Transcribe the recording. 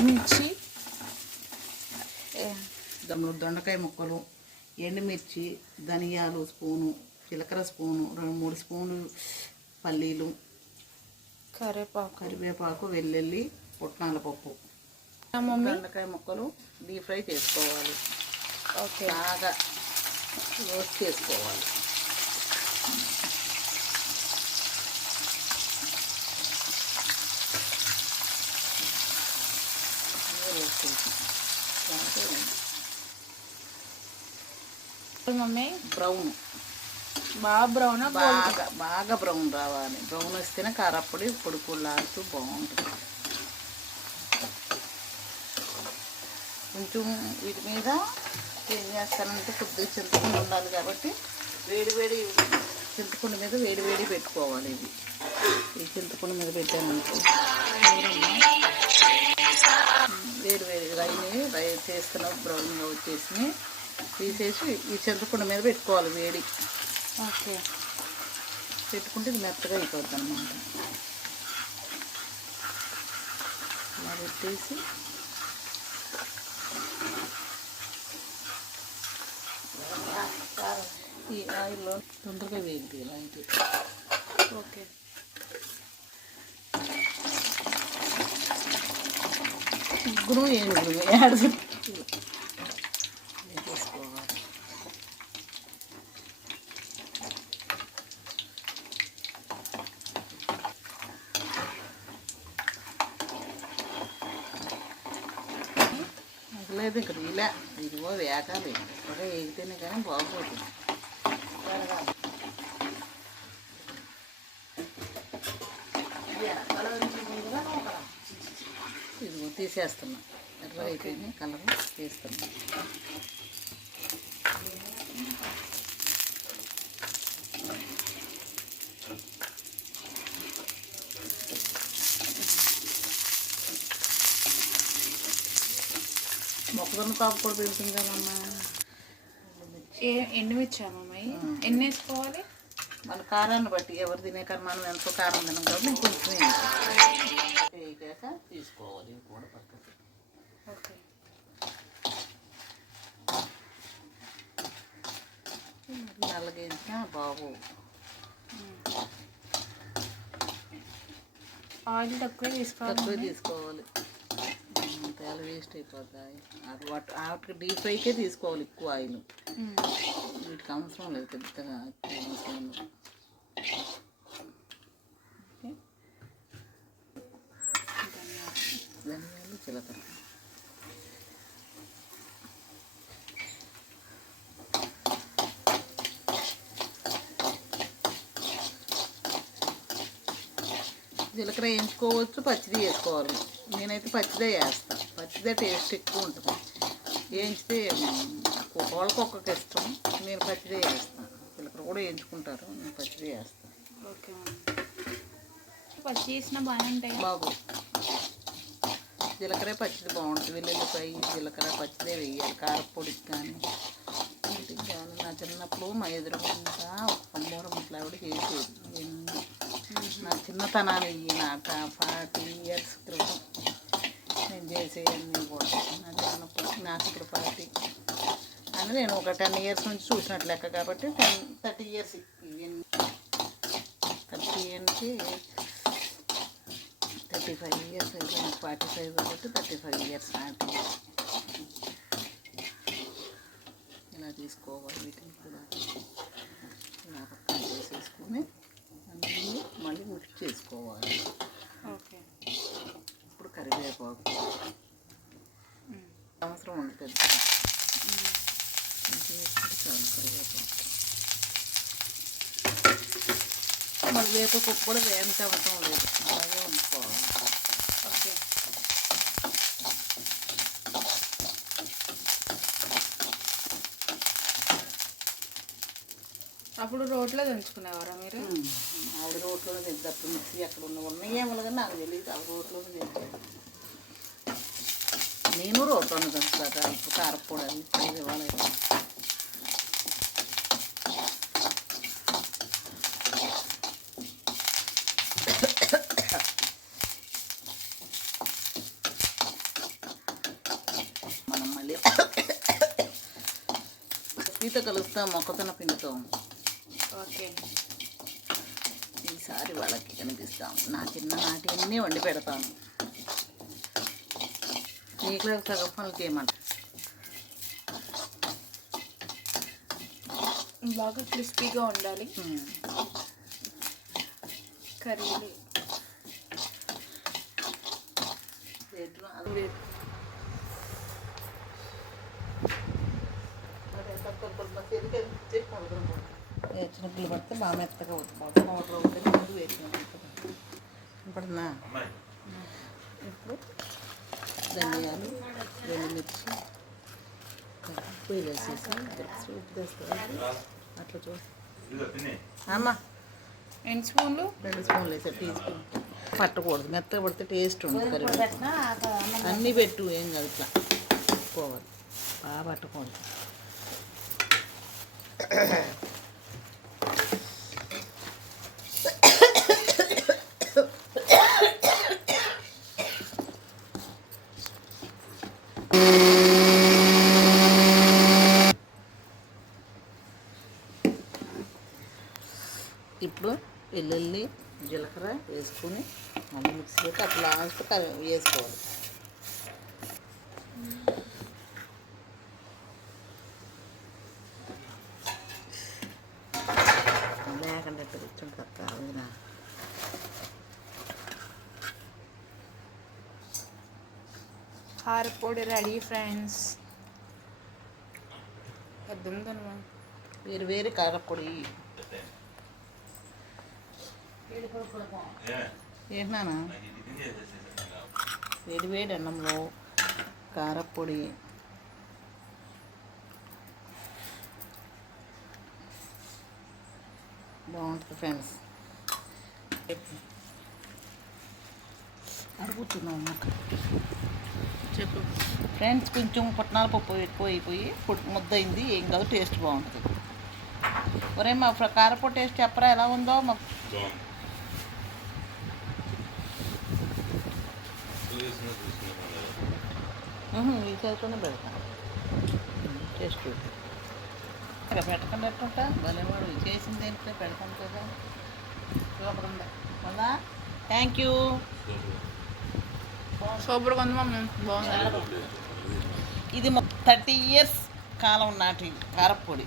ఎండుమిర్చి, దొండకాయ ముక్కలు, ఎండుమిర్చి, ధనియాలు స్పూను, జీలకర్ర స్పూను, 2-3 స్పూన్లు పల్లీలు, కరివేపాకు, వెల్లుల్లి, పుట్నాల పప్పు, దొండకాయ ముక్కలు డీప్ ఫ్రై చేసుకోవాలి. ఓకే, బాగా రోస్ట్ చేసుకోవాలి. మమ్మీ బ్రౌన్ బాగా బ్రౌన్ రావాలి. బ్రౌన్ వస్తేనే కారప్పొడి పొడిలాడుతూ బాగుంటుంది. కొంచెం వీటి మీద ఏం చేస్తానంటే కొద్దిగా చింతకుండు ఉండాలి కాబట్టి వేడి చింతకుండు మీద వేడి పెట్టుకోవాలి. ఈ చింతకుండు మీద పెట్టానంటే వేడి రైని చేస్తున్న బ్రౌన్గా వచ్చేసి తీసేసి ఈ చింతకుండు మీద పెట్టుకోవాలి వేడి. ఓకే, పెట్టుకుంటే ఇది మెత్తగా అయిపోద్ది అన్నమాట. ఇలా పెట్టేసి ఈ ఆయిల్లో తొందరగా వేగింది ఇలా అయితే. ఓకే, ముగ్గురు ఏనుగురు యాడ్ వేసుకోవాలి. లేదు ఇక్కడ ఇలా ఇదిగో వేగాలి. త్వరగా వేగితేనే కానీ బాగుపోతుంది. ఇదిగో తీసేస్తున్నా. ఎర్ర అయిపోయింది కలర్ తీస్తున్నా. మొక్కజొన్న తాపు కూడా పెడుతుంది కదమ్మా. ఎండుమిర్చి మమ్మీ ఎన్ని వేసుకోవాలి? మన కారాన్ని బట్టి ఎవరు తినే కారం మనం ఎంతో కారం తినం కాబట్టి కొంచెం వేగాక తీసుకోవాలి. కూడా పక్కకి ఓకే, నల్లగేసినా బాగు. ఆయిల్ తక్కువ తీసుకోవాలి. తేల వేస్ట్ అయిపోతాయి. వాటికి డీప్ ఫ్రైకే తీసుకోవాలి ఎక్కువ ఆయిల్. వీటికి అవసరం లేదు పెద్దగా అవసరం లేదు. ధనియాలు, జీలకర్ర, జీలకర్ర వేయించుకోవచ్చు, పచ్చిది వేసుకోవాలి. నేనైతే పచ్చిదే వేస్తాను. పచ్చిదే టేస్ట్ ఎక్కువ ఉంటుంది. వేయించితే వాళ్ళకి ఒక్కొక్క ఇష్టం. నేను పచ్చిదే వేస్తాను. జీలకర్ర కూడా వేయించుకుంటారు, నేను పచ్చిదే వేస్తాను. ఓకే, పచ్చి వేసినా బాగానే ఉంటాయి. బాగు జీలకర్ర పచ్చిది బాగుంటుంది. వెల్లుల్లిపాయ, జీలకర్ర పచ్చిదే వేయాలి. కారపొడికి కానీ వీటికి కానీ. నా చిన్నప్పుడు మా ఎదురుగుండా అమ్మోర ముట్ల ఆవిడ చేసేది. నా చిన్నతనాన్ని నా 40 years క్రితం నేను చేసేవన్నీ కూడా. నా చిన్నప్పుడు నాకు ఇప్పుడు 40 అని నేను ఒక 10 years నుంచి చూసినట్టు లెక్క కాబట్టి 30 years 30 నుంచి 35 years అయితే నాకు 45 కాబట్టి 35 years నాకు. ఇలా తీసుకోవాలి. వీటిని కూడా ఇలా పక్కన చేసేసుకొని మళ్ళీ మిక్స్ చేసుకోవాలి. ఓకే, ఇప్పుడు కరివేపాకు అవసరం ఉంటుంది. కొంచెం వేసుకుంటే చాలు కరివేపాకు. మళ్ళీ వేపపప్పు కూడా వేయించి అవసరం లేదు, అలాగే ఉంచుకోవాలి. ఓకే, అప్పుడు రోట్లో దంచుకునేవారా మీరు? ఆవిడ రోట్లోనే తింటారు. మిక్సీ అక్కడ ఉన్నాయేమో కానీ నాకు తెలియదు. ఆవిడ రోట్లోనే తింటాను. నేను రోట్లోనే దంచుతాను. ఇప్పుడు కారపొడి అది ఇవ్వాలి. ఈత కలుస్తా మొక్కజొన్న పిండితో. ఓకే. ఈసారి వాళ్ళకి కనిపిస్తాం. నా చిన్ననాటి అన్నీ వండి పెడతాను. నీకు సగం పనులు చేయమంట. బాగా క్రిస్పీగా ఉండాలి కర్రీలు. చిన్నపిల్లలు పడితే బాగా మెత్తగా అవుతుంది. పౌడర్ అవుతుంది ముందు వేసుకుంటుంది. పడుతుందా? ఇప్పుడు ధనియాలు, వెల్లుమిర్చి, పొయ్యి వేసేసి ఉప్పు తెస్తుంది అట్లా చూసి అమ్మా 2 స్పూన్లు 2 స్పూన్లు వేసా. టీ స్పూన్ పట్టకూడదు, మెత్తగా పడితే టేస్ట్ ఉంటుంది. అన్నీ పెట్టు, ఏం కాదు. ఇట్లా పోవాలి, బాగా పట్టకూడదు. ఇప్పుడు వెల్లుల్లి, జీలకర్ర వేసుకుని మళ్ళీ మిక్సీలోకి అట్లా లాస్ట్ వేసుకోవాలి. లేకుండా తెచ్చుంటా కావునా. కారపొడి రెడీ ఫ్రెండ్స్. వద్దుందనమా వేరు వేరు కారపొడి ఏంటన్నా వేడి వేడి అన్నంలో కారపొడి బాగుంటుంది ఫ్రెండ్స్. అడుగుతున్నాం చెప్పు ఫ్రెండ్స్. కొంచెం పుట్నాల పప్పు ఎక్కువ అయిపోయి ముద్దయింది, ఏం కాదు, టేస్ట్ బాగుంటుంది. ఒరే మా కారపొడి టేస్ట్ చెప్పరా ఎలా ఉందో మాకు. ఈసారితోనే పెడతాను టేస్ట్ ఇక్కడ పెట్టకుండా ఎట్టుంటా భలేవాడు చేసింది ఏంటంటే పెడతాను కదా. సూపర్ ఉందా మళ్ళా? Thank you. సూపర్గా ఉంది మమ్మీ, బాగుంది. ఇది 30 years కాలం నాటి కారపొడి.